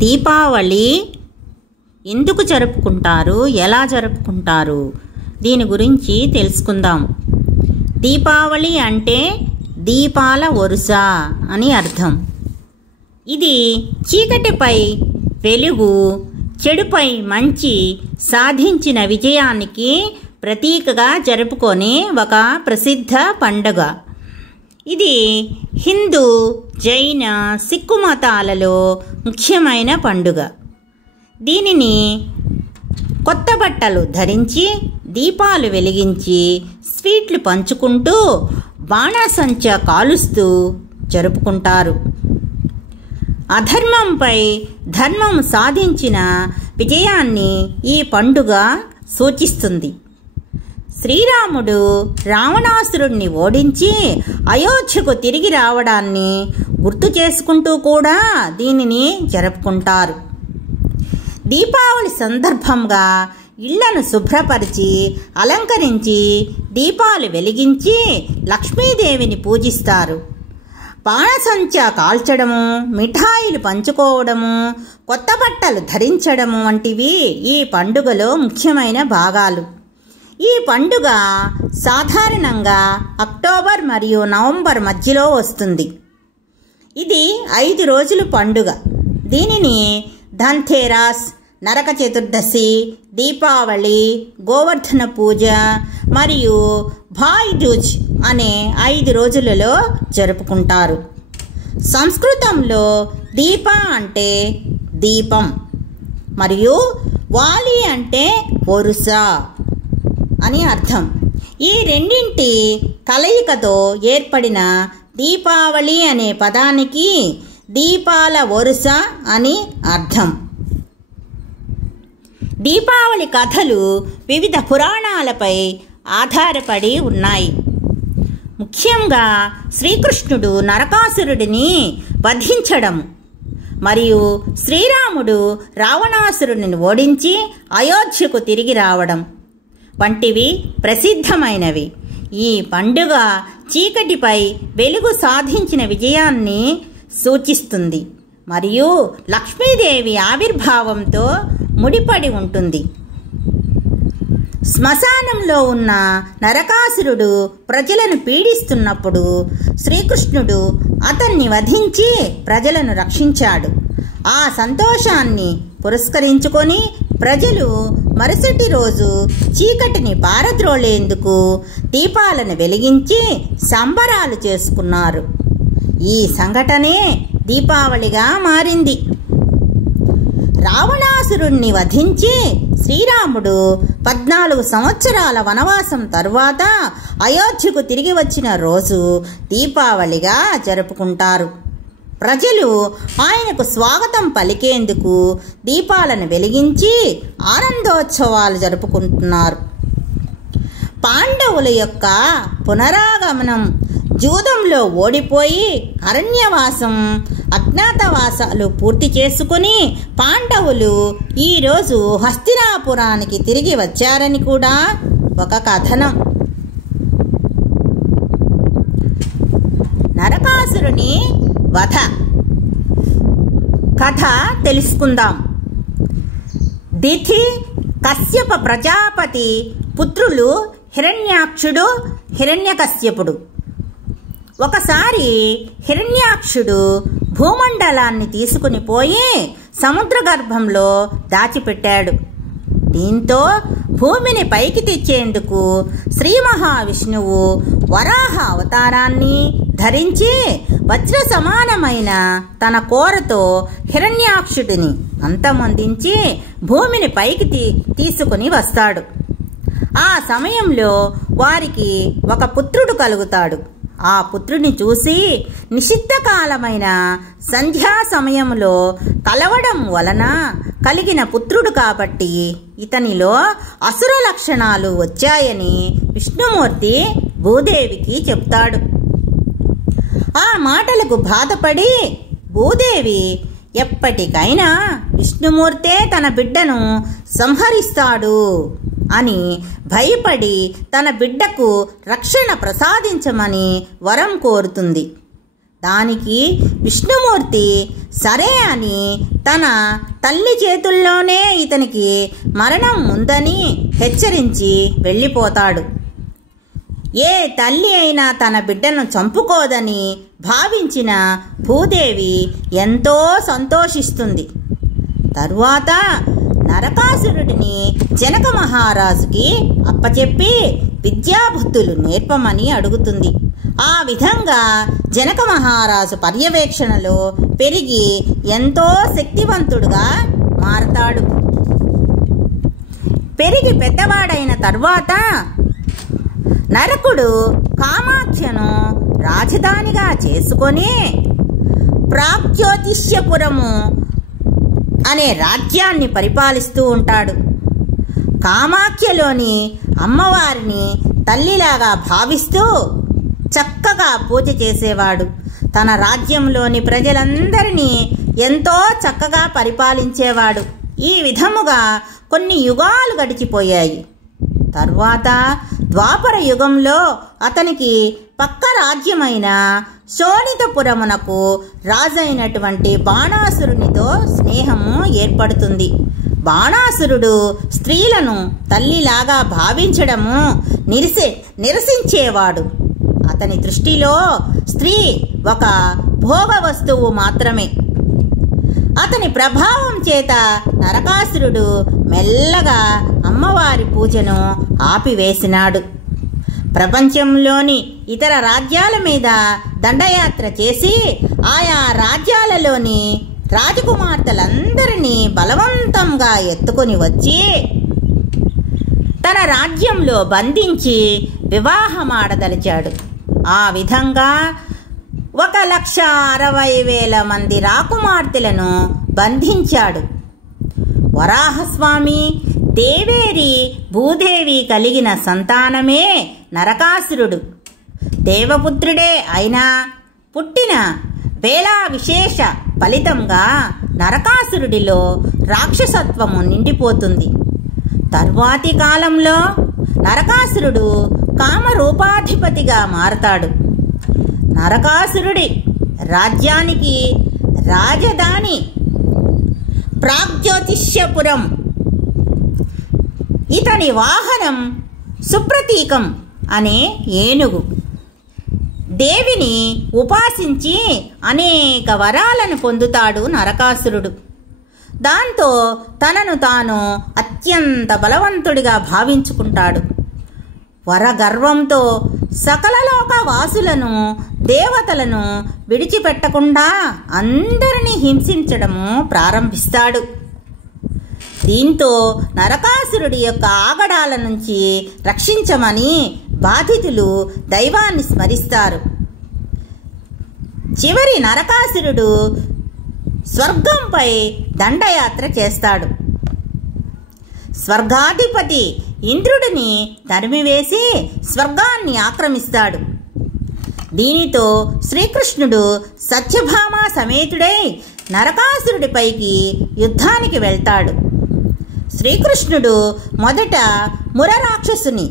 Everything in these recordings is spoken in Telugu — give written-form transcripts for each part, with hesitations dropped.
దీపావళి ఎందుకు జరుపుకుంటారు, ఎలా జరుపుకుంటారు, దీని గురించి తెలుసుకుందాం. దీపావళి అంటే దీపాల వరుస అని అర్థం. ఇది చీకటిపై వెలుగు, చెడుపై మంచి సాధించిన విజయానికి ప్రతీకగా జరుపుకునే ఒక ప్రసిద్ధ పండుగ. ఇది హిందూ, జైన, సిక్కు మతాలలో ముఖ్యమైన పండుగ. దీనిని కొత్త బట్టలు ధరించి, దీపాలు వెలిగించి, స్వీట్లు పంచుకుంటూ, బాణాసంచా కాలుస్తూ జరుపుకుంటారు. అధర్మంపై ధర్మం సాధించిన విజయాన్ని ఈ పండుగ సూచిస్తుంది. శ్రీరాముడు రావణాసురుణ్ణి ఓడించి అయోధ్యకు తిరిగి రావడాన్ని గుర్తు చేసుకుంటూ కూడా దీనిని జరుపుకుంటారు. దీపావళి సందర్భంగా ఇళ్లను శుభ్రపరిచి, అలంకరించి, దీపాలు వెలిగించి లక్ష్మీదేవిని పూజిస్తారు. బాణసంచా కాల్చడము, మిఠాయిలు పంచుకోవడము, కొత్త బట్టలు ధరించడము వంటివి ఈ పండుగలో ముఖ్యమైన భాగాలు. ఈ పండుగ సాధారణంగా అక్టోబర్ మరియు నవంబర్ మధ్యలో వస్తుంది. ఇది 5 రోజుల పండుగ. దీనిని ధన్తేరస్, నరక చతుర్దశి, దీపావళి, గోవర్ధన పూజ మరియు భాయ్ దూజ్ అనే 5 రోజులలో జరుపుకుంటారు. సంస్కృతంలో దీప అంటే దీపం మరియు వాలి అంటే వరుస అని అర్థం. ఈ రెండింటి కలయికతో ఏర్పడిన దీపావళి అనే పదానికి దీపాల వరుస అని అర్థం. దీపావళి కథలు వివిధ పురాణాలపై ఆధారపడి ఉన్నాయి. ముఖ్యంగా శ్రీకృష్ణుడు నరకాసురుడిని వధించడం మరియు శ్రీరాముడు రావణాసురుడిని ఓడించి అయోధ్యకు తిరిగి రావడం వంటివి ప్రసిద్ధమైనవి. ఈ పండుగ చీకటిపై వెలుగు సాధించిన విజయాన్ని సూచిస్తుంది మరియు లక్ష్మీదేవి ఆవిర్భావంతో ముడిపడి ఉంటుంది. శ్మశానంలో ఉన్న నరకాసురుడు ప్రజలను పీడిస్తున్నప్పుడు శ్రీకృష్ణుడు అతన్ని వధించి ప్రజలను రక్షించాడు. ఆ సంతోషాన్ని పురస్కరించుకొని ప్రజలు మరుసటి రోజు చీకటిని పారద్రోలేందుకు దీపాలను వెలిగించి సంబరాలు చేసుకున్నారు. ఈ సంఘటనే దీపావళిగా మారింది. రావణాసురుణ్ణి వధించి శ్రీరాముడు 14 సంవత్సరాల వనవాసం తరువాత అయోధ్యకు తిరిగి వచ్చిన రోజు దీపావళిగా జరుపుకుంటారు. ప్రజలు ఆయనకు స్వాగతం పలికేందుకు దీపాలను వెలిగించి ఆనందోత్సవాలు జరుపుకుంటున్నారు. పాండవుల యొక్క పునరాగమనం, జూదంలో ఓడిపోయి అరణ్యవాసం, అజ్ఞాతవాసాలు పూర్తి చేసుకుని పాండవులు ఈరోజు హస్తినాపురానికి తిరిగి వచ్చారని కూడా ఒక కథనం. నరకాసురుని వధ కథ తెలుసుకుందాం. దితి, కశ్యప ప్రజాపతి పుత్రులు హిరణ్యాక్షుడు, హిరణ్యకశ్యపుడు. ఒకసారి హిరణ్యాక్షుడు భూమండలాన్ని తీసుకుని పోయి సముద్ర గర్భంలో దాచిపెట్టాడు. దీంతో భూమిని పైకి తెచ్చేందుకు శ్రీ మహావిష్ణువు వరాహ అవతారాన్ని ధరించి వజ్ర సమానమైన తన కోరతో హిరణ్యాక్షుడిని అంతమొందించి భూమిని పైకి తీసుకుని వస్తాడు. ఆ సమయంలో వారికి ఒక పుత్రుడు కలుగుతాడు. ఆ పుత్రుని చూసి నిషిద్ధకాలమైన సంధ్యా సమయంలో కలవడం వలన కలిగిన పుత్రుడు కాబట్టి ఇతనిలో అసుర లక్షణాలు వచ్చాయని విష్ణుమూర్తి భూదేవికి చెప్తాడు. ఆ మాటలకు బాధపడి భూదేవి ఎప్పటికైనా విష్ణుమూర్తే తన బిడ్డను సంహరిస్తాడు అని భయపడి తన బిడ్డకు రక్షణ ప్రసాదించమని వరం కోరుతుంది. దానికి విష్ణుమూర్తి సరే అని తన తల్లి చేతుల్లోనే ఇతనికి మరణం ఉందని హెచ్చరించి వెళ్ళిపోతాడు. ఏ తల్లి అయినా తన బిడ్డను చంపుకోదని భావించిన భూదేవి ఎంతో సంతోషిస్తుంది. తరువాత నరకాసురుడిని జనక మహారాజుకి అప్పచెప్పి విద్యాబుద్ధులు నేర్పమని అడుగుతుంది. ఆ విధంగా జనక మహారాజు పర్యవేక్షణలో పెరిగి ఎంతో శక్తివంతుడుగా మారతాడు. పెరిగి పెద్దవాడైన తరువాత నరకుడు కామాఖ్యను రాజధానిగా చేసుకొని ప్రాగ్జ్యోతిష్యపురము అనే రాజ్యాన్ని పరిపాలిస్తూ ఉంటాడు. కామాఖ్యలోని అమ్మవారిని తల్లిలాగా భావిస్తూ చక్కగా పూజ చేసేవాడు. తన రాజ్యంలోని ప్రజలందరినీ ఎంతో చక్కగా పరిపాలించేవాడు. ఈ విధముగా కొన్ని యుగాలు గడిచిపోయాయి. తర్వాత ద్వాపర యుగంలో అతనికి పక్క రాజ్యమైన శోణితపురమునకు రాజైనటువంటి బాణాసురునితో స్నేహము ఏర్పడుతుంది. బాణాసురుడు స్త్రీలను తల్లిలాగా భావించడము నిరసించేవాడు. అతని దృష్టిలో స్త్రీ ఒక భోగ వస్తువు మాత్రమే. అతని ప్రభావం చేత నరకాసురుడు మెల్లగా అమ్మవారి పూజను ఆపివేసినాడు. ప్రపంచంలోని ఇతర రాజ్యాల మీద దండయాత్ర చేసి ఆయా రాజ్యాలలోని రాజకుమార్తెలందరినీ బలవంతంగా ఎత్తుకొని వచ్చి తన రాజ్యంలో బంధించి వివాహమాడదలిచాడు. ఆ విధంగా 1,60,000 మంది రాకుమార్తెలను బంధించాడు. వరాహస్వామి, దేవేరి, భూదేవి కలిగిన సంతానమే నరకాసురుడు. దేవపుత్రుడే అయినా పుట్టిన వేళా విశేష ఫలితంగా నరకాసురుడిలో రాక్షసత్వము నిండిపోతుంది. తర్వాతి కాలంలో నరకాసురుడు కామరూపాధిపతిగా మారతాడు. నరకాసురుడి రాజ్యానికి రాజధాని ప్రాగ్జ్యోతిష్యపురం. ఇతని వాహనం సుప్రతీకం అనే ఏనుగు. దేవిని ఉపాసించి అనేక వరాలను పొందుతాడు నరకాసురుడు. దాంతో తనను తాను అత్యంత బలవంతుడిగా భావించుకుంటాడు. వరగర్వంతో సకల లోక వాసులను, దేవతలను విడిచిపెట్టకుండా అందరినీ హింసించడము ప్రారంభిస్తాడు. దీంతో నరకాసురుడి యొక్క ఆగడాల నుంచి రక్షించమని బాధితులు దైవాన్ని స్మరిస్తారు. చివరి నరకాసురుడు స్వర్గంపై దండయాత్ర చేస్తాడు. స్వర్గాధిపతి ఇంద్రుడిని తరిమివేసి స్వర్గాన్ని ఆక్రమిస్తాడు. దీనితో శ్రీకృష్ణుడు సత్యభామ సమేతుడై నరకాసురుడిపైకి యుద్ధానికి వెళ్తాడు. శ్రీకృష్ణుడు మొదట మురరాక్షసుని,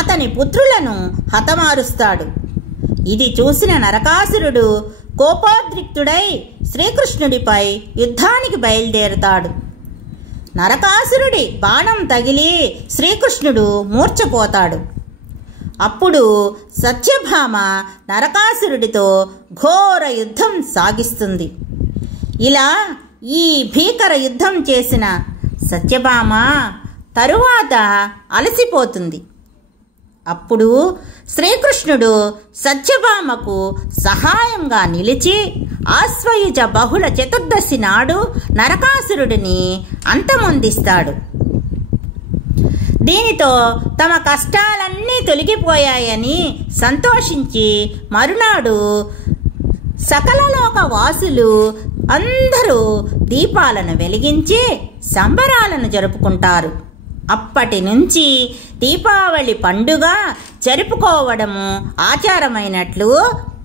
అతని పుత్రులను హతమారుస్తాడు. ఇది చూసిన నరకాసురుడు కోపోద్రిక్తుడై శ్రీకృష్ణుడిపై యుద్ధానికి బయలుదేరుతాడు. నరకాసురుడి బాణం తగిలి శ్రీకృష్ణుడు మూర్ఛపోతాడు. అప్పుడు సత్యభామ నరకాసురుడితో ఘోర యుద్ధం సాగిస్తుంది. ఇలా ఈ భీకర యుద్ధం చేసిన సత్యభామ తరువాత అలసిపోతుంది. అప్పుడు శ్రీకృష్ణుడు సత్యభామకు సహాయంగా నిలిచి ఆశ్వయుజ బహుళ చతుర్దశి నాడు నరకాసురుడిని అంతమొందిస్తాడు. దీనితో తమ కష్టాలన్నీ తొలగిపోయాయని సంతోషించి మరునాడు సకల లోక వాసులు అందరూ దీపాలను వెలిగించి సంబరాలను జరుపుకుంటారు. అప్పటి నుంచి దీపావళి పండుగ జరుపుకోవడము ఆచారమైనట్లు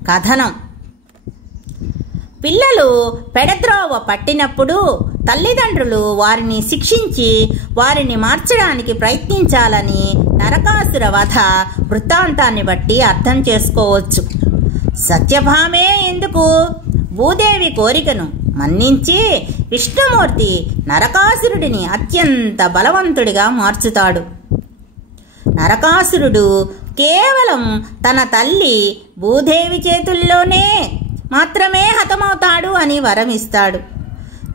కథనం. పిల్లలు పెడద్రోవ పట్టినప్పుడు తల్లిదండ్రులు వారిని శిక్షించి వారిని మార్చడానికి ప్రయత్నించాలని నరకాసుర వధ వృత్తాంతాన్ని బట్టి అర్థం చేసుకోవచ్చు. సత్యభామే ఎందుకు? భూదేవి కోరికను మన్నించి విష్ణుమూర్తి నరకాసురుడిని అత్యంత బలవంతుడిగా మార్చుతాడు. నరకాసురుడు కేవలం తన తల్లి భూదేవి చేతుల్లోనే మాత్రమే హతమవుతాడు అని వరమిస్తాడు.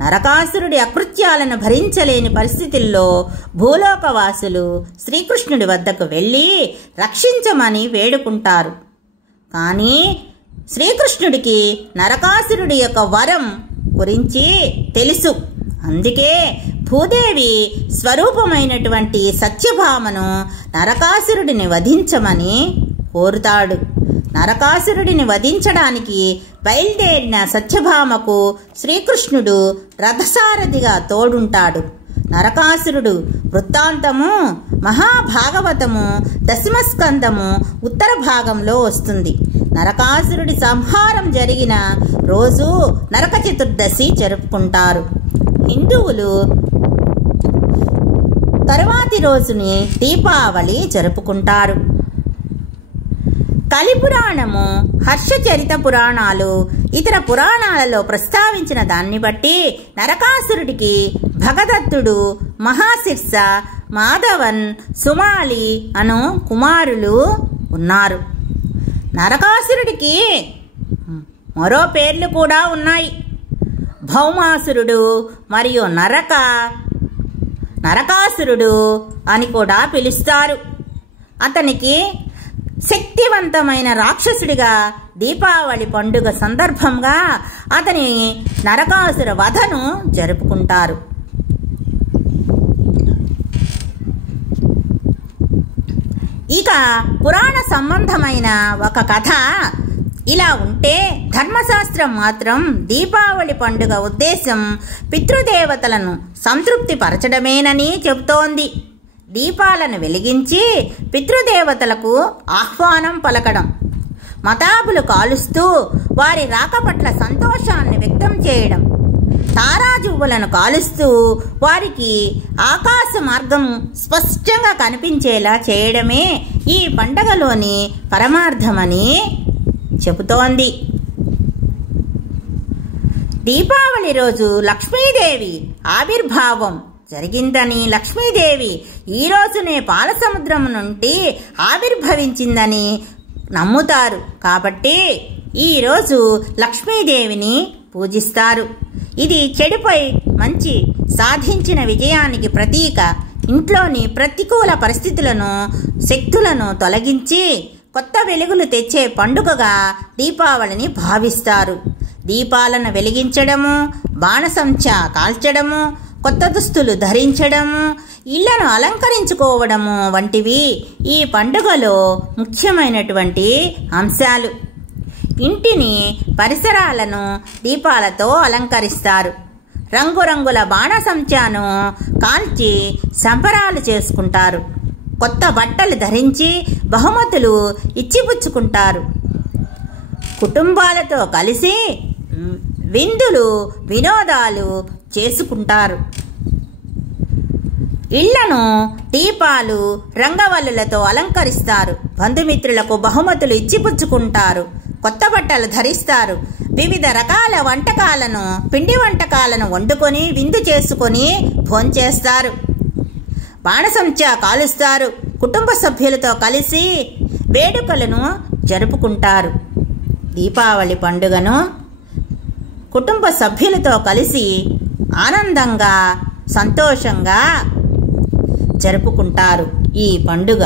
నరకాసురుడి అకృత్యాలను భరించలేని పరిస్థితుల్లో భూలోకవాసులు శ్రీకృష్ణుడి వద్దకు వెళ్ళి రక్షించమని వేడుకుంటారు. కానీ శ్రీకృష్ణుడికి నరకాసురుడి యొక్క వరం గురించి తెలుసు. అందుకే భూదేవి స్వరూపమైనటువంటి సత్యభామను నరకాసురుడిని వధించమని కోరుతాడు. నరకాసురుడిని వధించడానికి బయలుదేరిన సత్యభామకు శ్రీకృష్ణుడు రథసారథిగా తోడుంటాడు. నరకాసురుడు వృత్తాంతము మహాభాగవతము దశమస్కందము ఉత్తర భాగంలో వస్తుంది. నరకాసురుడి సంహారం జరిగిన రోజు నరక చతుర్దశి జరుపుకుంటారు. హిందువులు తరువాతి రోజుని దీపావళి జరుపుకుంటారు. కలిపురాణము, హర్షచరిత పురాణాలు, ఇతర పురాణాలలో ప్రస్తావించిన దాన్ని బట్టి నరకాసురుడికి భగదత్తుడు, మహాశిర్ష, మాధవన్, సుమాలి అను కుమారులు ఉన్నారు. నరకాసురుడికి మరో పేర్లు కూడా ఉన్నాయి. భౌమాసురుడు మరియు నరకాసురుడు అని కూడా పిలుస్తారు. అతనికి శక్తివంతమైన రాక్షసుడిగా దీపావళి పండుగ సందర్భంగా అతని నరకాసుర వధను జరుపుకుంటారు. ఇక పురాణ సంబంధమైన ఒక కథ ఇలా ఉంటే, ధర్మశాస్త్రం మాత్రం దీపావళి పండుగ ఉద్దేశం పితృదేవతలను సంతృప్తి పరచడమేనని చెబుతోంది. దీపాలను వెలిగించి పితృదేవతలకు ఆహ్వానం పలకడం, మతాబులు కాలుస్తూ వారి రాక పట్ల సంతోషాన్ని వ్యక్తం చేయడం, తారాజువ్వులను కాలుస్తూ వారికి ఆకాశ మార్గం స్పష్టంగా కనిపించేలా చేయడమే ఈ పండగలోని పరమార్థమని చెబుతోంది. దీపావళి రోజు లక్ష్మీదేవి ఆవిర్భావం జరిగిందని, లక్ష్మీదేవి ఈ రోజునే పాలసముద్రం నుండి ఆవిర్భవించిందని నమ్ముతారు. కాబట్టి ఈరోజు లక్ష్మీదేవిని పూజిస్తారు. ఇది చెడుపై మంచి సాధించిన విజయానికి ప్రతీక. ఇంట్లోని ప్రతికూల పరిస్థితులను, శక్తులను తొలగించి కొత్త వెలుగులు తెచ్చే పండుగగా దీపావళిని భావిస్తారు. దీపాలను వెలిగించడము, బాణసంచా కాల్చడము, కొత్త దుస్తులు ధరించడము, ఇళ్లను అలంకరించుకోవడము వంటివి ఈ పండుగలో ముఖ్యమైనటువంటి అంశాలు. ఇంటిని, పరిసరాలను దీపాలతో అలంకరిస్తారు. రంగురంగుల బాణసంచాను కాల్చి సంబరాలు చేసుకుంటారు. కొత్త బట్టలు ధరించి బహుమతులు ఇచ్చిపుచ్చుకుంటారు. కుటుంబాలతో కలిసి విందులు, వినోదాలు చేసుకుంటారు. ఇళ్లను దీపాలు, రంగవల్లులతో అలంకరిస్తారు. బంధుమిత్రులకు బహుమతులు ఇచ్చిపుచ్చుకుంటారు. కొత్త బట్టలు ధరిస్తారు. వివిధ రకాల వంటకాలను, పిండి వంటకాలను వండుకొని విందు చేసుకొని భోంచేస్తారు. బాణసంచా కాలుస్తారు. కుటుంబ సభ్యులతో కలిసి వేడుకలను జరుపుకుంటారు. దీపావళి పండుగను కుటుంబ సభ్యులతో కలిసి ఆనందంగా, సంతోషంగా జరుపుకుంటారు. ఈ పండుగ